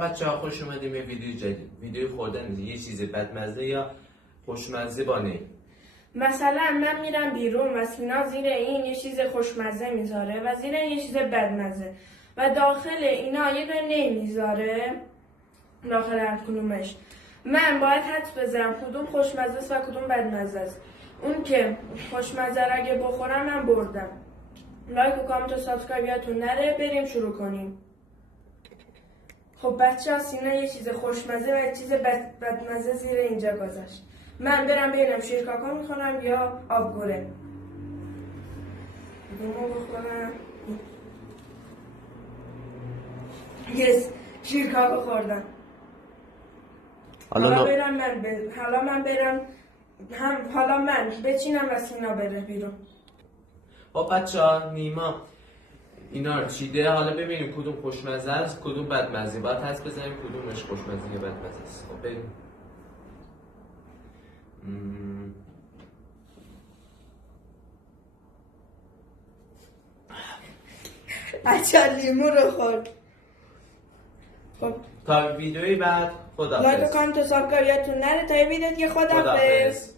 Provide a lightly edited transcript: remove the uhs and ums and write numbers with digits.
بچه‌ها خوش اومدیم یه ویدیو جدید. ویدیو خوردن یه چیز بدمزه یا خوشمزه با نی. مثلا من میرم بیرون و سینا زیر این یه چیز خوشمزه میذاره و زیر این یه چیز بدمزه و داخل اینا یه دونه نی میذاره داخل هر کدومش. من باید حدس بزنم کدوم خوشمزه است و کدوم بدمزه است. اون که خوشمزه رو اگه بخورم من بردم. لایک و کامنت و سابسکرایب یادتون نره. بریم شروع کنیم. خب بچه ها سینا یه چیز خوشمزه و یه چیز بدمزه زیر اینجا گذاشت. من برم ببینم شیرکاکا میخورم یا آبگوره. کدومو بخورم؟ شیرکاکا خوردم. حالا من بچینم و سینا بره بیرون. با بچه‌ها نیما اینا رو چیده. حالا ببینیم کدوم خوشمزه است کدوم بدمزه. باید حدس بزنیم کدومش خوشمزه یا بدمزه است. خب بریم. بچه لیمو رو خورد. خب تا ویدیوی بعد خداحافظ. لایک و کامنت و سابسکرایب یادتون نره تا یه ویدیو دیگه. خداحافظ.